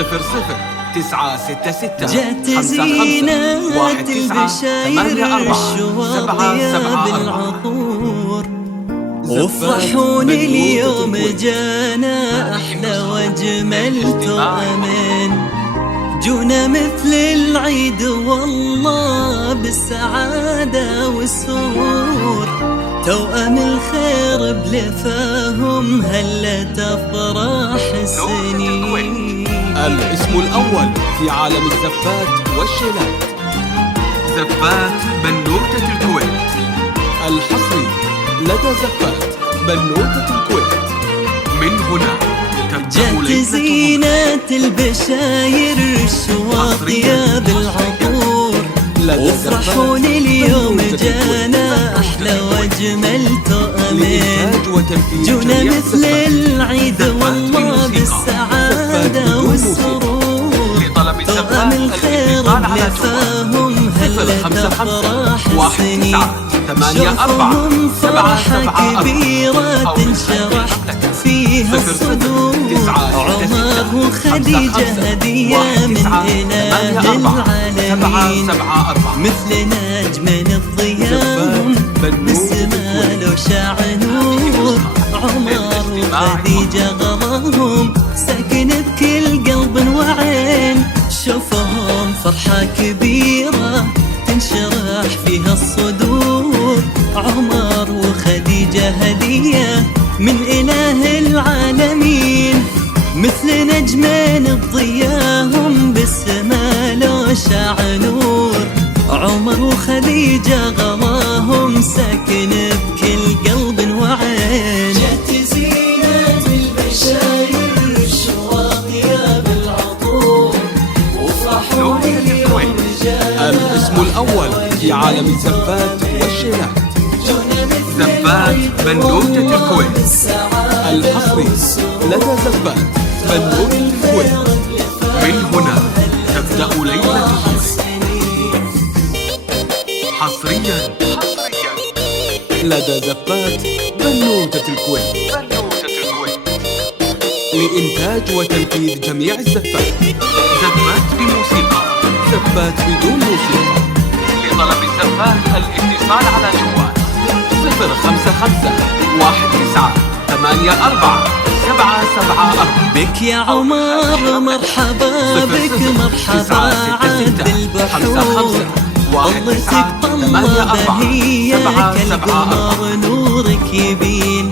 00 966 جت زينات البشاير الشواطئ بالعطور، وافرحون اليوم جانا أحلى وأجمل تؤمن، جونا مثل العيد والله بالسعادة والسرور، توأم الخير بلفاهم هلت أفراح السنين. الاسم الأول في عالم الزفات والشيلات، زفات بنوتة الكويت. الحصري لدى زفات بنوتة الكويت. من هنا جت زينات البشاير الشواطئ بالعطور، وافرحون اليوم جانا أحلى وأجمل تؤمن، جونا مثل العيد والله بالسعادة والسرور، توأم الخير بلفاهم هلت أفراح السنين، شوفهم فرحة كبيرة تنشرح فيها الصدور، عمر وخديجة هدية من إله العالمين، مثل نجم الضياء بالسما لو شاع نور، عمر وخديجة غلاهم ساكن بكل قلب وعين، شوفهم فرحة كبيرة تنشرح فيها الصدور، عمر وخديجة هدية من إله العالمين، مثل نجمين الضياهم بالسما لو شاع نور، عمر وخديجة غلاهم ساكن بكل قلب وعين. جت زينات البشاير الشواطئ بالعطور، وافرحوا اليوم جانا. الاسم الأول في عالم الزفات والشيلات، زفات بنوتة الكويت. الحصري لدى زفات بنوتة الكويت. من هنا تبدأ ليلة الجمال. حصريا لدى زفات بنوتة الكويت، لإنتاج وتنفيذ جميع الزفات، زفات بموسيقى، زفات بدون موسيقى. لطلب الزفات الاتصال على جوال 055 19 84 774. بك يا عمر مرحبا بك، مرحبا عاد البحور، ظلتك طلة بهية كالقمر نورك يبين،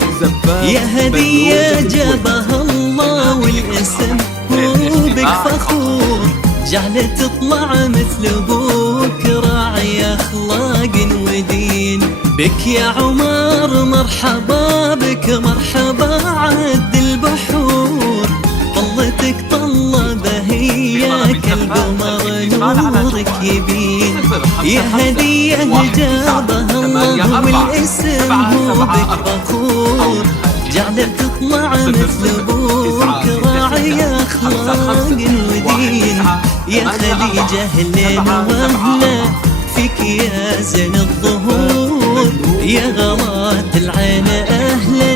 يا هدية جابها الله والاسم هو بك فخور، جعلت تطلع مثل ابوك راعي اخلاق ودين، بك يا عمر مرحبا بك، مرحبا عد البحور، طلتك طلة بهية كالقمر نورك يبين، يا هدية جابها الله والاسم هو بك فخور، جعلت تطلع مثل ابوك راعي اخلاق ودين، يا خديجة الليل واهلا فيك يا زين الظهور، يا غلات العين اهلا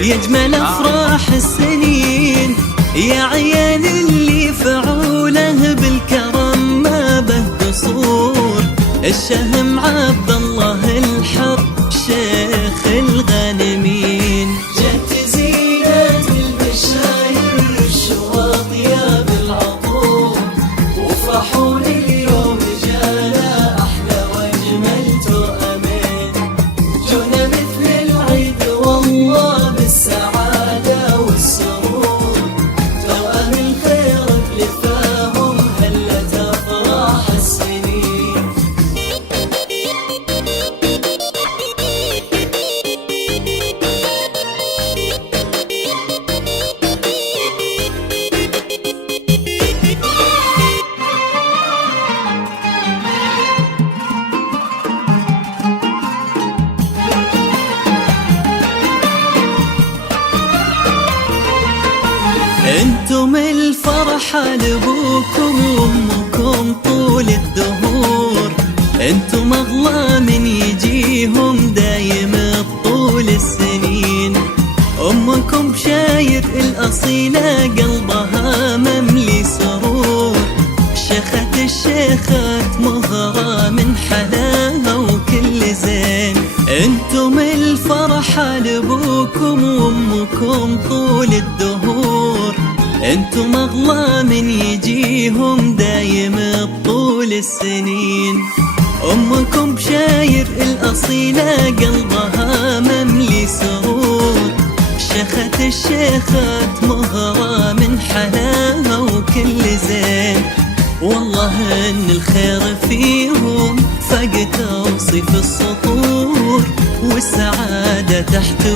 يا اجمل افراح السنين، يا عيان اللي فعوله بالكرم ما به قصور، الشهم عبد الله الحر شيخ الغانمين. جت زينات البشاير الشواطئ بالعطور، وافرحوا اليوم جانا أحلى وأجمل تؤمن، جونا مثل العيد والله بالسعادة والسرور، توأم الخير بلفاهم هلت أفراح السنين. انتم الفرحة لابوكم وامكم طول الدهور، انتم اغلى من يجيهم دايم طول السنين، امكم شاير الاصيلة قلبها مملي سرور، الشيخات مهرة من حلاها وكل زين. انتم الفرحة لابوكم وامكم طول الدهور، انتم اغلى من يجيهم دايم طول السنين. امكم بشاير الاصيلة قلبها مملي سرور، شيخة الشيخات مهرة من حلاها وكل زين. والله ان الخير فيهم فاق توصيف السطور، والسعادة تحت